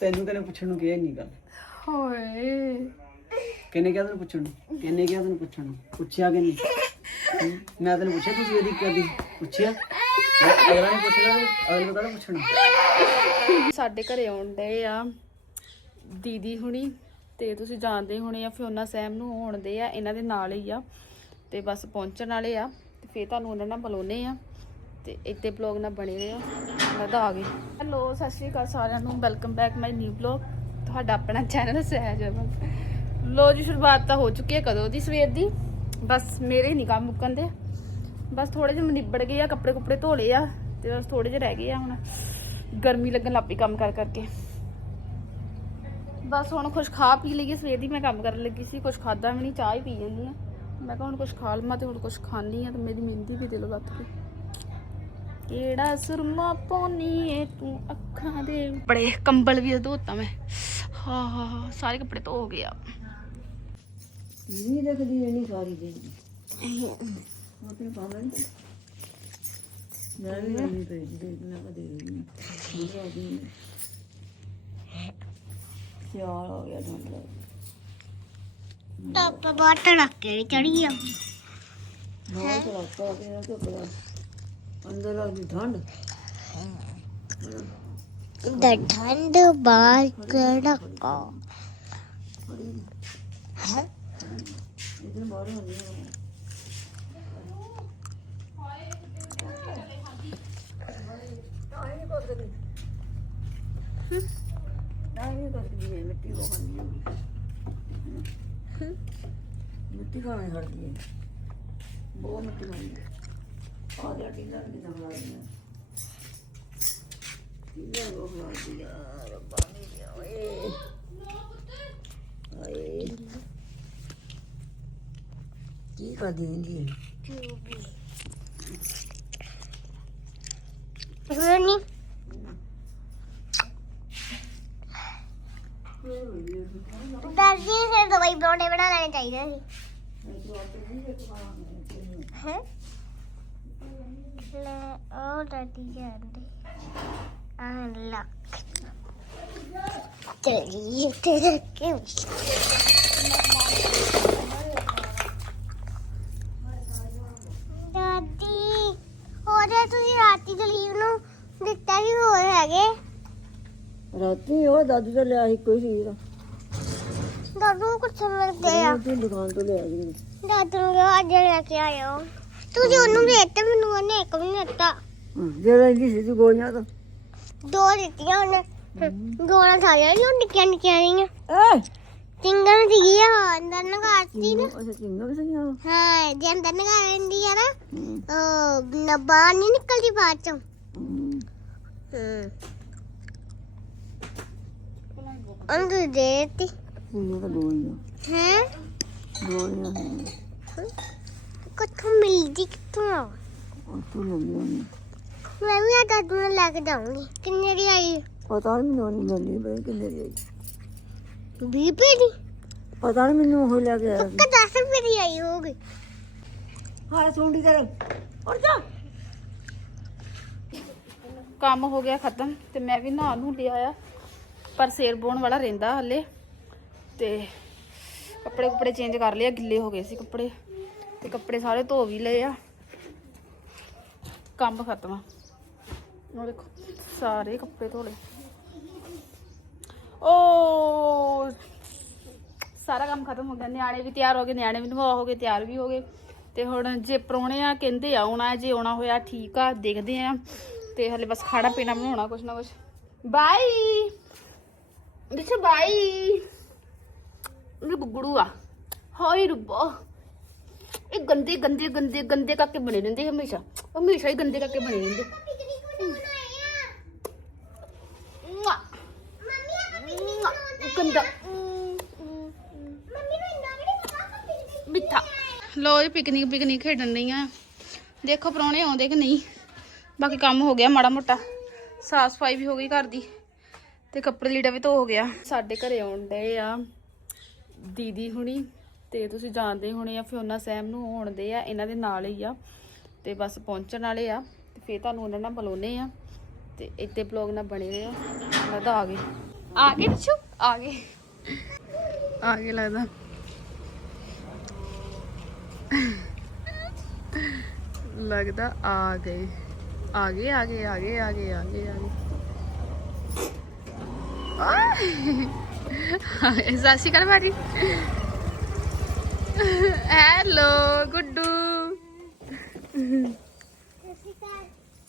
ਤੈਨੂੰ ਕਿਹਨੇ ਪੁੱਛਣ ਨੂੰ ਕਿਹਾ ਨਹੀਂ ਗੱਲ? ਹੋਏ। ਕਿਹਨੇ ਕਿਹਾ ਤੈਨੂੰ ਪੁੱਛਣ ਨੂੰ? ਕਿਹਨੇ ਕਿਹਾ ਤੈਨੂੰ ਪੁੱਛਣ ਨੂੰ? ਪੁੱਛਿਆ ਕਿ ਨਹੀਂ ਹੂੰ? ਮੈਂ ਤੈਨੂੰ ਪੁੱਛਿਆ ਤੁਸੀਂ ਇਹਦੀ ਕਦੀ ਪੁੱਛਿਆ? ਮੈਂ ਅਗਲਾ ਨਹੀਂ ਪੁੱਛਦਾ ਅਗਲੇ ਨੂੰ ਕਿਹੜਾ ਪੁੱਛਣਾ? ਸਾਡੇ ਘਰੇ ਆਉਣ ਡਏ ਆ ਦੀਦੀ ਹੁਣੀ ਤੇ ਤੁਸੀਂ ਜਾਣਦੇ ਹੋਣੇ ਆ ਫਿਓਨਾ ਸੈਮ ਨੂੰ ਆਉਣਦੇ ਆ ਇਹਨਾਂ ਦੇ ਨਾਲ ਹੀ ਆ ਤੇ ਬਸ ਪਹੁੰਚਣ ਵਾਲੇ ਆ ਤੇ ਫੇਰ ਤੁਹਾਨੂੰ ਉਹਨਾਂ ਨਾਲ ਬੁਲਾਉਨੇ ਆ। ਤੇ ਇੱਥੇ ਬਲੌਗ ਨਾਲ ਬਣੇ ਰਹੋ ਮੈਂ ਤਾਂ ਆ ਗਈ। ਹੈਲੋ ਸਤਿ ਸ਼੍ਰੀ ਅਕਾਲ ਸਾਰਿਆਂ ਨੂੰ। Welcome back my new blog ਤੁਹਾਡਾ ਆਪਣਾ ਚੈਨਲ ਸਹਿਜ ਅਮਨ। ਲੋ ਜੀ, ਸ਼ੁਰੂਆਤ ਤਾਂ ਹੋ ਚੁੱਕੀ ਹੈ ਕਦੋਂ ਦੀ? ਸਵੇਰ ਦੀ। ਬਸ ਮੇਰੇ ਨਹੀਂ ਕੰਮ ਮੁੱਕਣ ਦੇ। ਬਸ ਥੋੜੇ ਜਿਹੇ ਨਿਬੜ ਗਏ ਆ, ਕੱਪੜੇ ਕੁਪੜੇ ਧੋ ਲਏ ਆ ਤੇ ਬਸ ਥੋੜੇ ਜਿਹੇ ਰਹਿ ਗਏ ਆ ਹੁਣ। ਗਰਮੀ ਲੱਗਣ ਲੱਪੀ ਕੰਮ ਕਰ ਕਰਕੇ। ਬਸ ਹੁਣ ਕੁਝ ਖਾ ਪੀ ਲਈਏ। ਸਵੇਰ ਦੀ ਮੈਂ ਕੰਮ ਕਰਨ ਲੱਗੀ ਸੀ। ਕੁਝ ਖਾਦਾ ਵੀ ਨਹੀਂ ਚਾਹ ਹੀ ਪੀ ਜਾਂਦੀ ਆ ਮੈਂ ਕਿਹਾ ਹੁਣ ਕੁਝ ਖਾ ਲਵਾਂ ਤੇ ਹੁਣ ਕੁਝ ਖਾਣੀ ਆ ਤੇ ਮੇਰੀ ਮਹਿੰਦੀ ਵੀ ਦਿਲੋਂ ਲੱਥ ਗਈ। ਕਿਹੜਾ ਸੁਰਮਾ ਪਾਉਣੀ ਏ ਤੂੰ ਅੱਖਾਂ ਦੇ ਬੜੇ ਕੰਬਲ ਵੀ ਧੋਤਾ ਮੈਂ। ਹਾਂ ਹਾਂ ਹਾਂ ਸਾਰੇ ਕੱਪੜੇ ਧੋ ਗਏ ਆ। ਨਹੀਂ ਰੱਖਦੀ ਐਨੀ ਸਾਰੀ ਦਿਨ ਆਪਣੇ ਪਾਵਨ ਮੈਂ ਵੀ ਨਹੀਂ ਪਈ ਦੇ ਨਾ ਕਦੇ ਨਹੀਂ ਮੁੰਡਾ ਦੀ ਸਿਆਲ ਹੋ ਗਿਆ ਠੰਡ ਧੁੱਪ ਬਹੁਤ ਤੜਕੇ ਚੜੀ ਆ। ਬਹੁਤ ਲੱਗਦਾ ਪਿਆ ਤੇ ਬੜਾ ਅੰਦਰ ਲੱਗਦੀ ਠੰਡ। ਦਾ ਠੰਡ ਬਾਹਰ ਕੜਕਾ ਇਧਰ ਬਾਹਰ ਹੁੰਦੀ ਹੈ। ਹੈ ਮਿੱਟੀ ਹੈ। ਖਾਣੇ ਹੜਦੀ ਹੈ ਬਹੁਤ ਮਿੱਟੀ ਹੈ ਆ ਗਿਆ ਟੀਲਾ ਵੀ ਖਾ ਲਿਆ। ਟੀਲਾ ਉਹ ਖਾ ਲਿਆ ਰੱਬਾ ਨੇ ਓਏ। ਓਏ। ਕੀ ਕਰਦੀ ਹੁੰਦੀ ਹੈ? ਰੋਣੀ ਦਾਦੀ ਸੇ ਦਵਾਈ ਪਰੌਂਠੇ ਬਣਾ ਲੈਣੇ ਚਾਹੀਦੇ ਸੀ। ਹੈ? ਲੈ ਉਹ ਦਾਦੀ ਜਾਂਦੇ। ਆ ਲੱਕ ਚਲੀ ਤੇ ਰੱਖੇ। ਦਾਦੀ ਉਹਦੇ ਤੁਸੀਂ ਰਾਤੀ ਦਲੀਪ ਨੂੰ ਦਿੱਤਾ ਵੀ ਹੋਰ ਹੈਗੇ? ਰਾਤੀ ਉਹ ਦਾਦੂ ਦਾ ਲਿਆ ਸੀ ਕੋਈ ਦਾ ਦਾਦੂ ਕੁਛ ਸਮਝਦੇ ਆ? ਉਹ ਦੁਕਾਨ ਤੋਂ ਲਿਆ ਸੀ। ਦਾਦੂ ਨੂੰ ਅੱਜ ਲੈ ਕੇ ਆਇਓ। ਤੁਸੀਂ ਉਹਨੂੰ ਦੇ ਦਿੱਤਾ ਮੈਨੂੰ ਉਹਨੇ ਇੱਕ ਵੀ ਨਹੀਂ ਦਿੱਤਾ। ਜਿਹੜਾ ਇੰਦੀ ਸੀ ਤੂੰ ਗੋਲੀਆਂ ਤਾਂ। ਦੋ ਦਿੱਤੀਆਂ ਉਹਨੇ। ਗੋਲਾਂ ਸਾਰੀਆਂ ਨਹੀਂ ਨਿੱਕੀਆਂ ਨਿੱਕੀਆਂ ਰਹੀਆਂ ਏ ਚਿੰਗਣ ਸੀਗੀ ਆ ਅੰਦਰ ਨਗਾਤੀ ਨਾ। ਅੱਛਾ ਚਿੰਗਾ ਵੀ ਸਹੀਆਂ ਹਾਂ ਜੇ ਅੰਦਰ ਨਗਾ ਲੈਂਦੀ ਆ ਨਾ ਉਹ ਨਾ ਬਾਹਰ ਨਹੀਂ ਨਿਕਲਦੀ ਬਾਅਦ ਚੋਂ। ਹੂੰ। ਅੰਦਰ ਦੇ ਦਿੱਤੀ। ਇਹ ਤਾਂ ਗੋਲੀਆਂ ਹੈ ਗੋਲੀਆਂ ਕਿੱਥੋਂ ਮਿਲਦੀ ਕਿੱਥੋਂ ਆ? ਉੱਥੋਂ ਲੱਗੀਆਂ ਨੇ ਮੈਂ ਵੀ ਆ ਦਾਦੂ ਨੂੰ ਲੈ ਕੇ ਜਾਊਂਗੀ। ਕਿੰਨੇ ਦੀ ਆਈ? ਪਤਾ ਨਹੀਂ ਮੈਨੂੰ ਨਹੀਂ ਮਿਲਣੀ ਬਈ ਕਿੰਨੇ ਦੀ ਆਈ। 20 ਰੁਪਏ ਦੀ? ਪਤਾ ਨਹੀਂ ਮੈਨੂੰ ਉਹ ਲੈ ਕੇ ਆਇਆ ਸੀ ਪੱਕਾ 10 ਰੁਪਏ ਦੀ ਆਈ ਹੋਊਗੀ। ਹਾਂ ਸੁੰਡੀ ਕਰ ਉੱਠ ਜਾ। ਕੰਮ ਹੋ ਗਿਆ ਖਤਮ ਤੇ ਮੈਂ ਵੀ ਨਹਾ ਨੂੰ ਲਿਆ ਆ। ਪਰ ਸੇਰ ਬੋਣ ਵਾਲਾ ਰਹਿੰਦਾ ਹਲੇ। ਤੇ ਕੱਪੜੇ ਕੁਪੜੇ ਚੇਂਜ ਕਰ ਲਿਆ ਗਿੱਲੇ ਹੋ ਗਏ ਸੀ ਕੱਪੜੇ। ਤੇ ਕੱਪੜੇ ਸਾਰੇ ਧੋ ਵੀ ਲਏ ਆ। ਕੰਮ ਖਤਮ ਆ। ਉਹ ਦੇਖੋ, ਸਾਰੇ ਕੱਪੜੇ ਧੋ ਲਏ। ਓ, ਸਾਰਾ ਕੰਮ ਖਤਮ ਹੋ ਗਿਆ। ਨਿਆਣੇ ਵੀ ਤਿਆਰ ਹੋ ਗਏ, ਨਿਆਣੇ ਵੀ ਨਵਾ ਹੋ ਗਏ, ਤਿਆਰ ਵੀ ਹੋ ਗਏ। ਤੇ ਹੁਣ ਜੇ ਪ੍ਰਾਹੁਣੇ ਆ, ਕਹਿੰਦੇ ਆ ਆਉਣਾ, ਜੇ ਆਉਣਾ ਹੋਇਆ ਠੀਕ ਆ, ਦੇਖਦੇ ਆ। ਤੇ ਹਲੇ ਬਸ ਖਾਣਾ ਪੀਣਾ ਬਣਾਉਣਾ, ਕੁਛ ਨਾ ਕੁਛ। ਬਾਈ! ਦੇਖੋ ਬਾਈ। ਮੇਰੇ ਗੁੱਗੜੂ ਆ। ਹਾਏ ਰੱਬਾ ਇਹ ਗੰਦੇ ਗੰਦੇ ਗੰਦੇ ਗੰਦੇ ਕਰਕੇ ਬਣੇ ਰਹਿੰਦੇ ਹਮੇਸ਼ਾ। ਹਮੇਸ਼ਾ ਹੀ ਗੰਦੇ ਕਰਕੇ ਬਣੇ ਰਹਿੰਦੇ। ਗੰਦਾ। ਮਿੱਠਾ। ਲੋ ਜੀ, ਪਿਕਨਿਕ ਪਿਕਨਿਕ ਖੇਡਣ ਡਈਆਂ ਦੇਖੋ ਪ੍ਰਾਹੁਣੇ ਆਉਂਦੇ ਕਿ ਨਹੀਂ। ਬਾਕੀ ਕੰਮ ਹੋ ਗਿਆ ਮਾੜਾ ਮੋਟਾ। ਸਾਫ਼ ਸਫ਼ਾਈ ਵੀ ਹੋ ਗਈ ਘਰ ਦੀ। ਤੇ ਕੱਪੜੇ ਲੀੜਾ ਵੀ ਧੋ ਹੋ ਗਿਆ। ਸਾਡੇ ਘਰੇ ਆਉਣ ਡਏ ਆ ਦੀਦੀ ਹੁਣੀ। ਤੇ ਤੁਸੀਂ ਜਾਣਦੇ ਹੋਣੇ ਆ, ਫਿਓਨਾ ਸੈਮ ਨੂੰ ਆਉਣਦੇ ਆ, ਇਹਨਾਂ ਦੇ ਨਾਲ ਹੀ ਆ ਤੇ ਬਸ ਪਹੁੰਚਣ ਵਾਲੇ ਆ ਤੇ ਫੇਰ ਤੁਹਾਨੂੰ ਉਹਨਾਂ ਨਾਲ ਬੁਲਾਉਨੇ ਆ ਤੇ ਇੱਥੇ ਬਲੌਗ ਨਾਲ ਬਣੇ ਰਹੋ ਮੈਂ ਆ ਗਈ ਆ ਗਏ ਪਿੱਛੂ? ਆ ਗਏ। ਆ ਗਏ ਲੱਗਦਾ। ਲੱਗਦਾ ਆ ਗਏ। ਆ ਗਏ ਆ ਗਏ ਆ ਗਏ ਆ ਗਏ ਆ ਗਏ ਆ ਗਏ। ਆਏ। ਸਾਸੀ ਕਰ ਬਾਰੀ ਹੈਲੋ ਗੁੱਡੂ।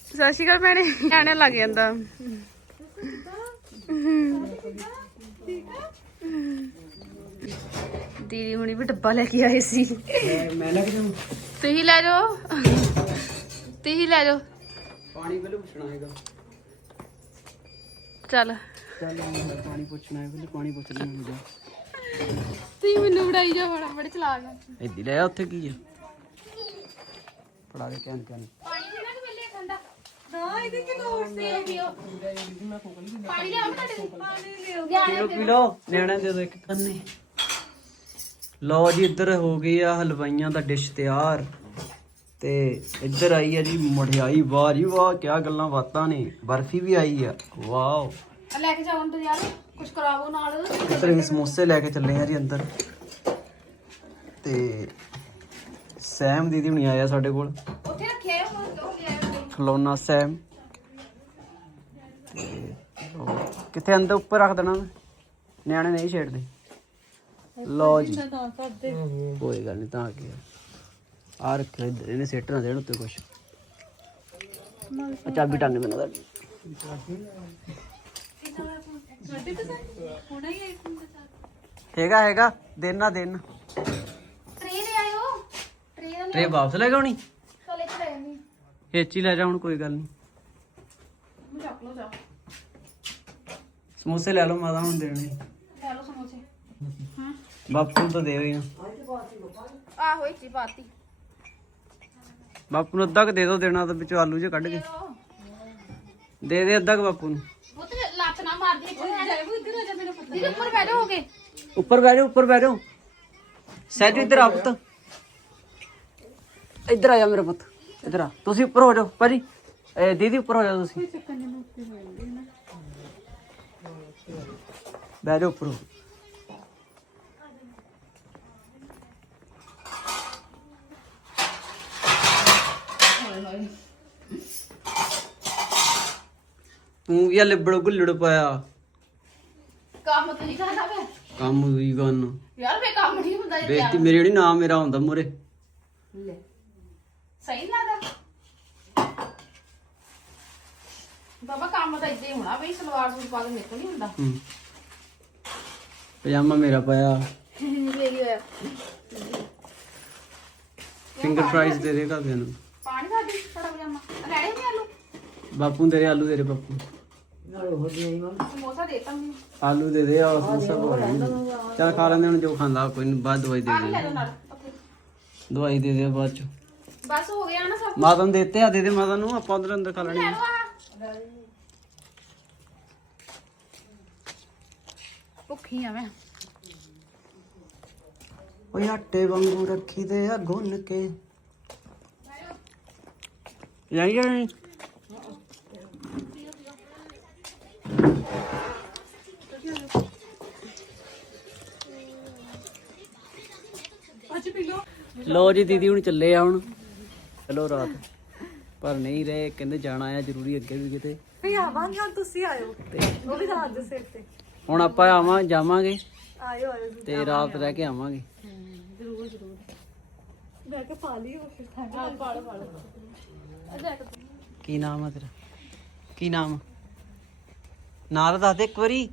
ਸਤਿ ਸ਼੍ਰੀ ਅਕਾਲ ਭੈਣੇ। ਆਣੇ ਲੱਗ ਜਾਂਦਾ। ਦੀਦੀ ਹੁਣੀ ਵੀ ਡੱਬਾ ਲੈ ਕੇ ਆਏ ਸੀ। ਮੈਂ- ਲੈ ਕੇ ਜਾਊਂ? ਤੁਸੀਂ ਲੈ ਜਾਓ। ਤੁਸੀਂ ਲੈ ਜਾਓ। ਪਾਣੀ ਪਹਿਲੇ ਪੁੱਛਣਾ ਹੈਗਾ। ਚੱਲ। ਚੱਲ ਪਾਣੀ ਪੁੱਛਣਾ ਹੈ ਪਹਿਲੇ ਪਾਣੀ ਪੁੱਛ ਲੈਣਾ ਹੁੰਦਾ ਤੁਸੀਂ ਮੈਨੂੰ ਉਡਾਈ ਜਾਓ ਬੜਾ ਬੜੇ ਚਲਾਕ ਆ ਇੱਦੀ ਲੈ ਆ ਉੱਥੇ ਕੀ ਆ? ਫੜਾ ਦੇ ਕਹਿਣ ਕਹਿਣ ਪਾਣੀ ਪੀਣਾ ਕਿ ਠੰਡਾ। ਨਾ ਇਹਦੇ ਕੀ ਲੋੜ ਸੀ ਪੀਓ ਪਾਣੀ ਲਿਆਓ ਤੁਹਾਡੇ ਪਾਣੀ ਲਿਆਓ। ਪੀ ਲੋ ਪੀ ਲੋ ਨਿਆਣਿਆਂ ਦੇ ਦੋ ਇੱਕ ਕੰਨੇ ਲਓ ਜੀ ਇੱਧਰ ਹੋ ਗਈ ਆ ਹਲਵਾਈਆਂ ਦਾ ਡਿਸ਼ ਤਿਆਰ। ਤੇ ਇੱਧਰ ਆਈ ਆ ਜੀ ਮਠਿਆਈ। ਵਾਹ ਜੀ ਵਾਹ ਕੀ ਗੱਲਾਂ ਬਾਤਾਂ ਨੇ। ਬਰਫੀ ਵੀ ਆਈ ਆ। ਵਾਓ। ਲੈ ਕੇ ਜਾਓ ਅੰਦਰ ਯਾਰ ਕੁਝ ਕਰਾਵੋ ਨਾਲ। ਅਸੀਂ ਸਮੋਸੇ ਲੈ ਕੇ ਚੱਲੇ ਆ ਜੀ ਅੰਦਰ। ਤੇ ਸੈਮ ਦੀਦੀ ਹੁਣੀ ਆਇਆ ਸਾਡੇ ਕੋਲ। ਉੱਥੇ ਰੱਖਿਆ ਉਹ ਉਹ ਲਿਆਓ ਖਲੋਨਾ ਸੈਮ। ਤੇ ਉਹ ਕਿੱਥੇ ਅੰਦਰ ਉੱਪਰ ਰੱਖ ਦੇਣਾ ਮੈਂ? ਨਿਆਣੇ ਨਹੀਂ ਛੇੜਦੇ। ਲਓ ਜੀ। ਕੋਈ ਗੱਲ ਨਹੀਂ ਤਾਂ ਕੀ ਆ ਆਹ ਰੱਖਿਓ ਇੱਧਰ ਇਹਨੇ ਸੈੱਟ ਨਾ ਦੇਣ ਉੱਤੇ ਕੁਛ। ਆ ਚਾਬੀ ਟੰਗ ਮੈਨੂੰ। ਦਾ ਹੈਗਾ ਹੈਗਾ ਦਿਨ ਨਾ ਦਿਨ। ਟ੍ਰੇ ਲੈ ਆਇਓ। ਟ੍ਰੇ ਨਾਲ ਟਰੇ ਵਾਪਸ ਲੈ ਕੇ ਆਉਣੀ? ਚਲੇ ਚ ਲੈ ਆਉਂਦੀ। ਹਿੱਚ ਹੀ ਲੈ ਜਾ ਹੁਣ ਕੋਈ ਗੱਲ ਨਹੀਂ ਮੈਂ ਚੱਕ ਲਓ ਜਾ। ਸਮੋਸੇ ਲੈ ਲਓ ਮਾਤਾ ਹੁਣ ਦੇਣੇ। ਲੈ ਲਓ ਸਮੋਸੇ। ਹਾਂ। ਬਾਪੂ ਨੂੰ ਤਾਂ ਦੇ ਹੋਈ ਨਾ ਆਹੋ ਇੱਚੀ ਪਾਤੀ। ਬਾਪੂ ਨੂੰ ਅੱਧਾ ਕੁ ਦੇ ਦੋ ਦੇਣਾ ਤਾਂ ਵਿੱਚੋਂ ਆਲੂ ਜੇ ਕੱਢ ਕੇ। ਦੇ ਦੇ ਅੱਧਾ ਕੁ ਬਾਪੂ ਨੂੰ। ਦੀਦੀ ਉੱਪਰ ਬੈਠੋ ਹੋ ਉੱਪਰ ਬਹਿ ਜਾਓ, ਉੱਪਰ ਬਹਿ ਜਾਓ। ਸਹਿਜ ਇੱਧਰ ਆ ਪੁੱਤ। ਇੱਧਰ ਆ ਜਾ ਮੇਰਾ ਪੁੱਤ। ਇੱਧਰ ਆ। ਤੁਸੀਂ ਉੱਪਰ ਹੋ ਜਾਓ, ਭਾਜੀ। ਇਹ ਦੀਦੀ ਉੱਪਰ ਹੋ ਜਾਓ ਤੁਸੀਂ। ਬਹਿ ਜਾਓ ਉੱਪਰ। ਤੂੰ ਕੀ ਲਿਬੜ, ਗੁੱਲੜ ਪਾਇਆ। ਕੰਮ ਤੁਸੀਂ ਕਰਨਾ ਵੇ ਕੰਮ ਵੀ ਕਰਨ। ਯਾਰ ਵੇ ਕੰਮ ਨਹੀਂ ਹੁੰਦਾ ਇਹ ਬੇਇੱਜ਼ਤੀ ਮੇਰੀ ਜਿਹੜੀ ਨਾਮ ਮੇਰਾ ਹੁੰਦਾ ਮੂਰੇ ਲੈ। ਸਹੀ ਲੱਗਦਾ। ਬਾਬਾ ਕੰਮ ਤਾਂ ਇਦਾਂ ਹੀ ਹੋਣਾ ਬਈ ਸਲਵਾਰ ਸੂਟ ਪਾ ਕੇ ਤੋਂ ਨਹੀਂ ਹੁੰਦਾ। ਪਜਾਮਾ ਮੇਰਾ ਪਾਇਆ। ਫਿੰਗਰ ਫਰਾਈਜ਼ ਦੇ ਦੇ ਨੂੰ। ਪਾਣੀ ਦਾ ਦੀ ਥੋੜਾ ਪਜਾਮਾ। ਲੈ ਆਏ ਨਹੀਂ ਆਲੂ? ਬਾਪੂ ਨੂੰ ਤੇਰੇ ਆਲੂ ਦੇ ਦੇ ਸਮੋਸਾ ਦੇ ਤਾ ਮੈਨੂੰ। ਆਲੂ ਦੇ ਦੇ ਆ ਸਮੋਸਾ ਖਾ ਚੱਲ ਖਾ ਲੈਂਦੇ ਹੁਣ ਜੋ ਖਾਂਦਾ ਕੋਈ ਨਹੀਂ ਬਾਅਦ ਦਵਾਈ ਦੇ ਲੈ ਦੇ ਨਾਲ ਉੱਥੇ। ਦਵਾਈ ਦੇ ਦੇ ਬਾਅਦ ਚ। ਬਸ ਹੋ ਗਿਆ ਨਾ ਸਭ ਮਾਤਾ ਨੂੰ ਦਿੱਤੇ ਆ ਦੇ ਦੇ ਮਾਤਾ ਨੂੰ ਆਪਾਂ ਉਧਰ ਅੰਦਰ ਖਾ ਲੈਣੀ ਲੈ ਆ। ਲਓ ਆਹ। ਭੁੱਖੀ ਆ ਮੈਂ। ਓਏ ਆਟੇ ਵਾਂਗੂ ਰੱਖੀ ਦੇ ਆ ਗੁੰਨ ਕੇ। ਜਾਈ ਜਾਈ ਲੋ ਜੀ ਦੀਦੀ ਹੁਣ ਚੱਲੇ ਆ ਹੁਣ। ਚਲੋ ਰਾਤ। ਪਰ ਨਹੀਂ ਰਹੇ ਕਹਿੰਦੇ ਜਾਣਾ ਆ ਜ਼ਰੂਰੀ ਅੱਗੇ ਵੀ ਕਿਤੇ। ਵੀ ਆਵਾਂਗੇ ਹੁਣ ਤੁਸੀਂ ਆਇਓ। ਉਹ ਵੀ ਰਾਤ ਦੇ ਸਿਰ ਤੇ। ਹੁਣ ਆਪਾਂ ਆਵਾਂ ਜਾਵਾਂਗੇ। ਆਇਓ ਆਇਓ ਤੇ ਰਾਤ ਰਹਿ ਕੇ ਆਵਾਂਗੇ। ਮੈਂ ਕਿ ਪਾ ਲਈ ਉਹ ਫਿਰ ਥਾਂ ਕੀ ਨਾਮ ਆ ਤੇਰਾ? ਕੀ ਨਾਮ? ਆ? ਨਾਂ ਤਾਂ ਦੱਸ ਦੇ ਇੱਕ ਵਾਰੀ।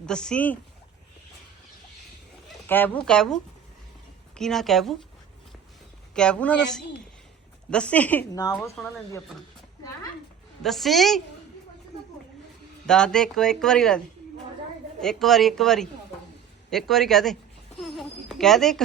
ਦੱਸੀ। ਕੈਬੂ ਕੈਬੂ। ਕੀ ਨਾਂ ਕੈਬੂ? ਕੈਬੂ ਨਾ ਦੱਸੀ ਦੱਸੀ। ਨਾ ਉਹ ਸੁਣਾ ਲੈਂਦੀ ਆਪਣਾ। ਦੱਸੀ। ਦੱਸ ਦੇ ਇੱਕ ਇੱਕ ਵਾਰੀ ਲੈ ਦੇ। ਇੱਕ ਵਾਰੀ ਇੱਕ ਵਾਰੀ। ਇੱਕ ਵਾਰੀ ਕਹਿ ਦੇ। ਕਹਿ ਦੇ ਇੱਕ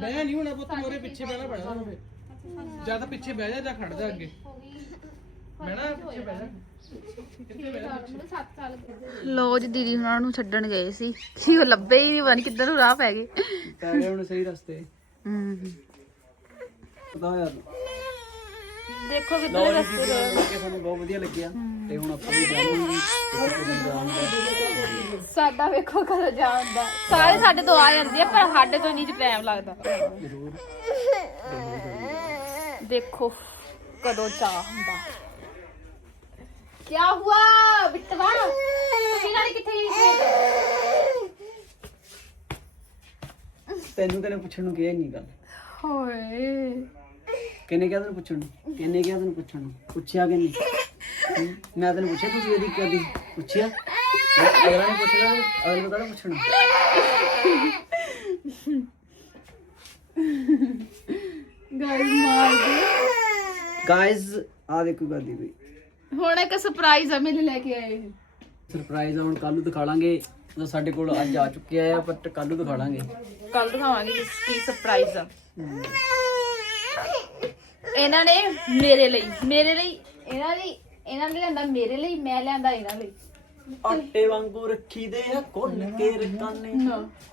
ਬਹਿ ਨਹੀਂ ਹੋਣਾ ਪੁੱਤ ਮੋਰੇ ਪਿੱਛੇ ਬਹਿਣਾ ਪੈਣਾ ਜਾਂ ਤਾਂ ਪਿੱਛੇ ਬਹਿ ਜਾ ਜਾਂ ਖੜ ਜਾ ਅੱਗੇ। ਬਹਿਣਾ ਪਿੱਛੇ ਬਹਿ ਜਾ। ਲੋ ਜੀ ਦੀਦੀ ਉਹਨਾਂ ਨੂੰ ਛੱਡਣ ਗਏ ਸੀ। ਕਿ ਉਹ ਲੱਭੇ ਹੀ ਨਹੀਂ ਬਣ ਕਿੱਧਰ ਨੂੰ ਰਾਹ ਪੈ ਗਏ। ਪੈ ਗਏ ਹੁਣ ਸਹੀ ਰਸਤੇ। ਹੂੰ। ਪਤਾ ਯਾਰ ਦੇਖੋ ਲੋ ਜੀ ਵੀਡੀਓ ਕਿ ਸਾਨੂੰ ਬਹੁਤ ਵਧੀਆ ਲੱਗਿਆ। ਤੇ ਹੁਣ ਆਪਾਂ ਵੀ ਜਾਵਾਂਗੇ। ਤੇ ਕਿਤੇ ਜਾਵਾਂਗੇ ਸਾਡਾ ਵੇਖੋ ਕਦੋਂ ਜਾਂਦਾ ਸਾਰੇ ਸਾਡੇ ਤੋਂ ਆ ਜਾਂਦੇ ਆ ਪਰ ਸਾਡੇ ਤੋਂ ਨਹੀਂ ਟਾਈਮ ਲੱਗਦਾ। ਜ਼ਰੂਰ। ਦੇਖੋ ਕਦੋਂ ਚਾਹ ਹੁੰਦਾ। ਕੀ ਹੁਆ? ਬਿੱਟਵਾ ਤੁਸੀਂ ਨਾਲ ਕਿੱਥੇ ਗਈ ਸੀ? ਤੈਨੂੰ ਕਿਹਨੇ ਪੁੱਛਣ ਨੂੰ ਕਿਹਾ ਹੀ ਨਹੀਂ ਗੱਲ? ਹੋਏ। ਕਿਹਨੇ ਕਿਹਾ ਤੈਨੂੰ ਪੁੱਛਣ ਨੂੰ? ਕਿਹਨੇ ਕਿਹਾ ਤੈਨੂੰ ਪੁੱਛਣ ਨੂੰ? ਪੁੱਛਿਆ ਕਿ ਨਹੀਂ ਹੂੰ? ਮੈਂ ਤੈਨੂੰ ਪੁੱਛਿਆ ਤੁਸੀਂ ਇਹਦੀ ਕਦੀ ਪੁੱਛਿਆ? ਮੈਂ ਅਗਲਾ ਨਹੀਂ ਪੁੱਛਦਾ ਅਗਲੇ ਨੂੰ ਕਿਹੜਾ ਪੁੱਛਣਾ? ਗਾਇਸ ਮਾਰ ਦੇ ਗਾਇਜ਼ ਆ ਦੇਖੋ ਗਾਦੀ ਵੀ ਹੁਣ ਇੱਕ ਸਰਪ੍ਰਾਈਜ਼ ਆ ਮੇਰੇ ਲੈ ਕੇ ਆਏ ਸਰਪ੍ਰਾਈਜ਼ ਹੁਣ ਕੱਲ ਨੂੰ ਦਿਖਾ ਲਾਂਗੇ ਉਹ ਸਾਡੇ ਕੋਲ ਅੱਜ ਆ ਚੁੱਕਿਆ ਆ ਬਟ ਕੱਲ ਨੂੰ ਦਿਖਾ ਲਾਂਗੇ ਕੱਲ ਦਿਖਾਵਾਂਗੇ ਕਿ ਕੀ ਸਰਪ੍ਰਾਈਜ਼ ਆ। ਇਹਨਾਂ ਨੇ ਮੇਰੇ ਲਈ ਮੇਰੇ ਲਈ ਇਹਨਾਂ ਲਈ ਇਹਨਾਂ ਨੇ ਲਿਆਂਦਾ ਮੇਰੇ ਲਈ ਮੈਂ ਲਿਆਂਦਾ ਇਹਨਾਂ ਲਈ। ਆਟੇ ਵਾਂਗੂ ਰੱਖੀ ਦੇ ਆ ਕੋਲ ਕੇ ਰਕਾਨੇ।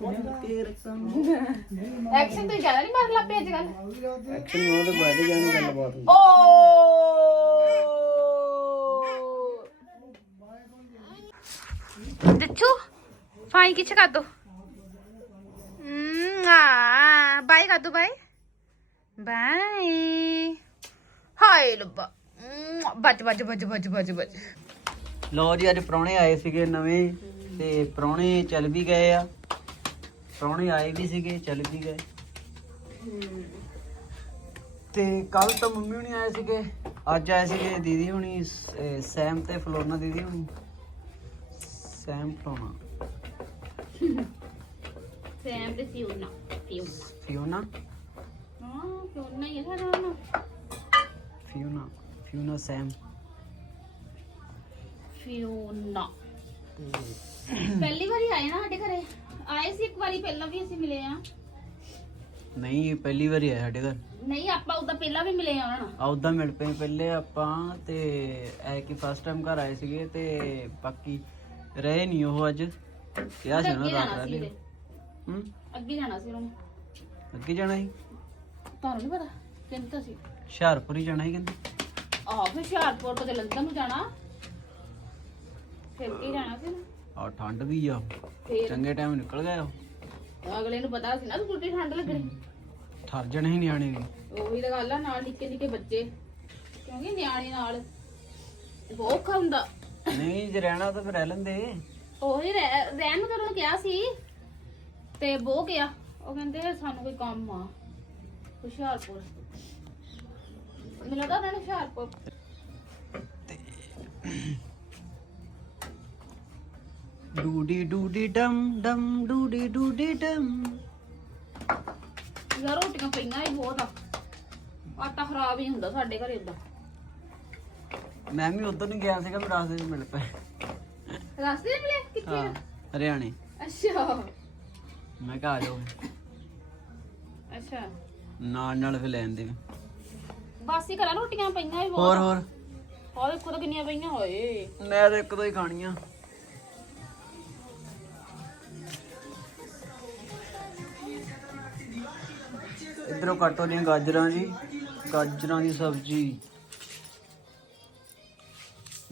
ਕੋਲ ਕੇ ਰਕਾਨੇ। ਐਕਸ਼ਨ ਤੋਂ ਜ਼ਿਆਦਾ ਨਹੀਂ ਮਾਰਨ ਲੱਗ ਪਏ ਅੱਜ ਕੱਲ ਐਕਸ਼ਨ ਉਹ ਤਾਂ ਬਾਅਦ ਜਾਣੀ ਗੱਲ ਬਾਤ। ਓ ਫਾਈ ਕਿਛ ਕਰ ਦੋ? ਆ ਬਾਈ ਕਰ ਦੋ ਬਾਈ ਹਾਏ ਲੱਭਾ ਬੱਜ ਬੱਜ ਬੱਜ ਬੱਜ ਬੱਜ ਬੱਜ ਲੋ ਜੀ, ਅੱਜ ਪ੍ਰਾਹੁਣੇ ਆਏ ਸੀਗੇ ਨਵੇਂ ਤੇ ਪ੍ਰਾਹੁਣੇ ਚੱਲ ਵੀ ਗਏ ਆ। ਪ੍ਰਾਹੁਣੇ ਆਏ ਵੀ ਸੀਗੇ, ਚੱਲ ਵੀ ਗਏ। ਤੇ ਕੱਲ ਤਾਂ ਮੰਮੀ ਹੁਣੀ ਆਏ ਸੀਗੇ। ਅੱਜ ਆਏ ਸੀਗੇ ਦੀਦੀ ਹੁਣੀ, ਸ- ਸੈਮ ਤੇ ਫਲੋਨਾ ਦੀਦੀ ਹੁਣੀ। ਸੈਮ ਫਲੋਨਾ। ਪਹਿਲੀ ਵਾਰੀ ਆਏ ਨਾ ਸਾਡੇ ਘਰੇ? ਆਏ ਸੀ ਇੱਕ ਵਾਰੀ ਪਹਿਲਾਂ ਵੀ ਅਸੀਂ ਮਿਲੇ ਆ ਨਹੀਂ ਇਹ ਪਹਿਲੀ ਵਾਰੀ ਆਇਆ ਸਾਡੇ ਘਰ। ਨਹੀਂ ਆਪਾਂ ਉਦੋਂ ਪਹਿਲਾਂ ਵੀ ਮਿਲੇ ਆ ਉਹਨਾਂ ਨਾਲ। ਆ ਉਦਾਂ ਮਿਲ ਪਏ। ਪਹਿਲੇ ਆਪਾਂ ਤੇ ਐ ਕਿ ਫਸਟ ਟਾਈਮ ਘਰ ਆਏ ਸੀਗੇ ਤੇ ਬਾਕੀ ਰਹੇ ਨਹੀਂ ਉਹ ਅੱਜ। ਕਿਹਾ ਸੀ ਨਾ ਅੱਗੇ ਰਾਤ ਜਾਣਾ ਸੀ ਰਹਿ ਉਹਦੇ। ਹੂੰ? ਅੱਗੇ ਜਾਣਾ ਸੀ ਉਹਨੂੰ। ਅੱਗੇ ਜਾਣਾ ਸੀ? ਤੁਹਾਨੂੰ ਨਹੀਂ ਪਤਾ? ਕਹਿੰਦੇ ਤਾਂ ਸੀ। ਹੁਸ਼ਿਆਰਪੁਰ ਹੀ ਜਾਣਾ ਸੀ ਕਹਿੰਦੇ। ਆਹ ਫਿਰ ਹੁਸ਼ਿਆਰਪੁਰ ਤੋਂ ਜਲੰਧਰ ਨੂੰ ਜਾਣਾ। ਫਿਰ ਕੀ ਜਾਣਾ ਸੀ ਆ ਠੰਡ ਵੀ ਆ। ਫਿਰ? ਚੰਗੇ ਟਾਈਮ ਨਿਕਲ ਗਏ ਉਹ। ਅਗਲੇ ਨੂੰ ਪਤਾ ਸੀ ਨਾ ਸਕੂਟੀ ਠੰਡ ਲੱਗਣੀ। ਠਰ ਜਣੇ ਹੀ ਨਿਆਣੇ ਵੀ। ਉਹੀ ਤਾਂ ਗੱਲ ਆ ਨਾਲ ਨਿੱਕੇ ਨਿੱਕੇ ਬੱਚੇ। ਕਿਉਂਕਿ ਨਿਆਣੇ ਨਾਲ ਬਹੁਤ ਔਖਾ ਹੁੰਦਾ। ਨਹੀਂ ਜੇ ਰਹਿਣਾ ਤਾਂ ਫਿਰ ਰਹਿ ਲੈਂਦੇ। ਉਹੀ ਰਹਿ- ਰਹਿਣ ਨੂੰ ਉਹਨੂੰ ਕਿਹਾ ਸੀ। ਤੇ ਬੋ ਗਿਆ ਉਹ ਕਹਿੰਦੇ ਸਾਨੂੰ ਕੋਈ ਕੰਮ ਆ ਹੁਸ਼ਿਆਰਪੁਰ। ਮੈਨੂੰ ਲੱਗਦਾ ਉਹਨਾਂ ਨੇ ਹੁਸ਼ਿਆਰਪੁਰ। ਡੂਡੀ ਡੂਡੀ ਡਮ ਡਮ ਡੂਡੀ ਡੂਡੀ ਡਮ। ਯਾਰ ਰੋਟੀਆਂ ਪਈਆਂ ਹੀ ਬਹੁਤ ਆ। ਆਟਾ ਖਰਾਬ ਹੀ ਹੁੰਦਾ ਸਾਡੇ ਘਰੇ ਉਦਾਂ ਮੈਂ ਵੀ ਉਧਰ ਨੂੰ ਗਿਆ ਸੀਗਾ ਮੈਂ ਰਾਸਤੇ 'ਚ ਮਿਲ ਪਏ। ਰਸਤੇ ਮਿਲੇ ਕਿੱਥੇ ਹਾਂ ਹਰਿਆਣੇ। ਅੱਛਾ। ਮੈਂ ਕਿਹਾ ਆ ਜਾਓ ਅੱਛਾ। ਨਾਲ ਨਾਲ ਫਿਰ ਲੈਂਦੇ ਬਸ ਹੀ ਕਰਾਂ ਰੋਟੀਆਂ ਪਈਆਂ ਹੀ ਹੋਰ ਬਹੁਤ। ਹੋਰ। ਆ ਦੇਖੋ ਤਾਂ ਕਿੰਨੀਆਂ ਪਈਆਂ ਹੋਏ। ਮੈਂ ਤਾਂ ਇੱਕ ਦੋ ਹੀ ਖਾਣੀਆਂ। ਇਧਰੋਂ ਕੱਟ ਹੋ ਰਹੀਆਂ ਗਾਜਰਾਂ ਜੀ। ਗਾਜਰਾਂ ਦੀ ਸਬਜ਼ੀ।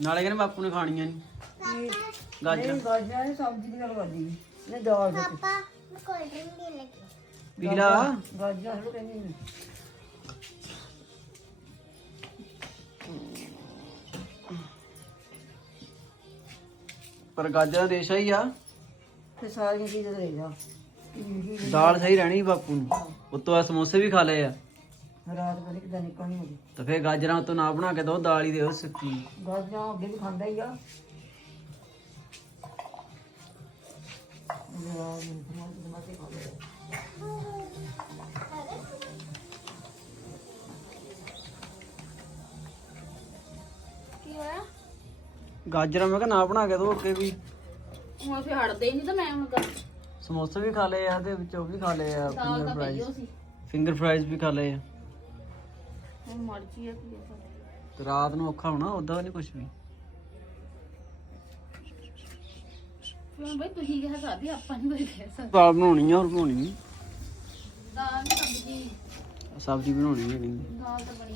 ਨਾਲੇ ਕਹਿੰਦੇ ਬਾਪੂ ਨੇ ਖਾਣੀਆਂ ਨਹੀਂ ਗਾਜਰਾਂ ਪਾਪਾ ਮੈਂ ਕੋਲਡ ਡਰਿੰਕ ਦੇ ਲੱਗੀ ਪੀਲਾ ਪਰ ਗਾਜਰਾਂ ਰੇਸ਼ਾ ਹੀ ਆ। ਤੇ ਸਾਰੀਆਂ ਚੀਜ਼ਾਂ ਦੇ ਜਾ ਦਾਲ ਸਹੀ ਰਹਿਣੀ ਬਾਪੂ ਨੂੰ। ਉਤੋਂ ਆ ਸਮੋਸੇ ਵੀ ਖਾ ਲਏ ਆ। ਰਾਤ ਵੇਲੇ ਕਿਦਾਂ ਨਿਕਲਣੀ ਹੋਗੀ ਤਾਂ ਫੇਰ ਗਾਜਰਾਂ ਉਤੋਂ ਨਾ ਬਣਾ ਕੇ ਦੋ ਦਾਲ ਹੀ ਦਿਓ ਸੁੱਕੀ। ਗਾਜਰਾਂ ਅੱਗੇ ਵੀ ਖਾਂਦਾ ਹੀ ਆ। ਕੀ ਹੋਇਆ? ਗਾਜਰਾਂ ਮੈਂ ਕਿਹਾ ਨਾ ਬਣਾ ਕੇ ਦੋ ਅੱਗੇ ਵੀ। ਹੁਣ ਫਿਰ ਹਟਦੇ ਨਹੀਂ ਤਾਂ ਮੈਂ ਹੁਣ ਕਰ ਸਮੋਸੇ ਵੀ ਖਾ ਲਏ ਆ ਤੇ ਵਿੱਚ ਉਹ ਵੀ ਖਾ ਲਏ ਆ ਦਾਲ ਫਿੰਗਰ ਤਾਂ ਪਈ ਫਰਾਈਜ਼ ਹੋ ਸੀ। ਫਿੰਗਰ ਫਰਾਈਜ਼ ਵੀ ਖਾ ਲਏ ਆ। ਹੁਣ ਮਰਜ਼ੀ ਆ ਕੀ। ਤੇ ਰਾਤ ਨੂੰ ਔਖਾ ਹੋਣਾ ਉਦਾਂ ਨਹੀਂ ਕੁਝ ਵੀ। ਫਿਰ ਬਈ ਤੁਸੀਂ ਕਹਿ ਸਕਦੇ ਆਪਾਂ ਨਹੀਂ ਕੋਈ ਕਹਿ ਸਕਦੇ। ਦਾਲ ਬਣਾਉਣੀ ਆ ਹੋਰ ਬਣਾਉਣੀ ਨਹੀਂ ਦਾਲ ਸਬਜ਼ੀ ਸਬਜ਼ੀ ਬਣਾਉਣੀ ਹੈ ਕਹਿੰਦੇ। ਦਾਲ ਤਾਂ ਬਣੀ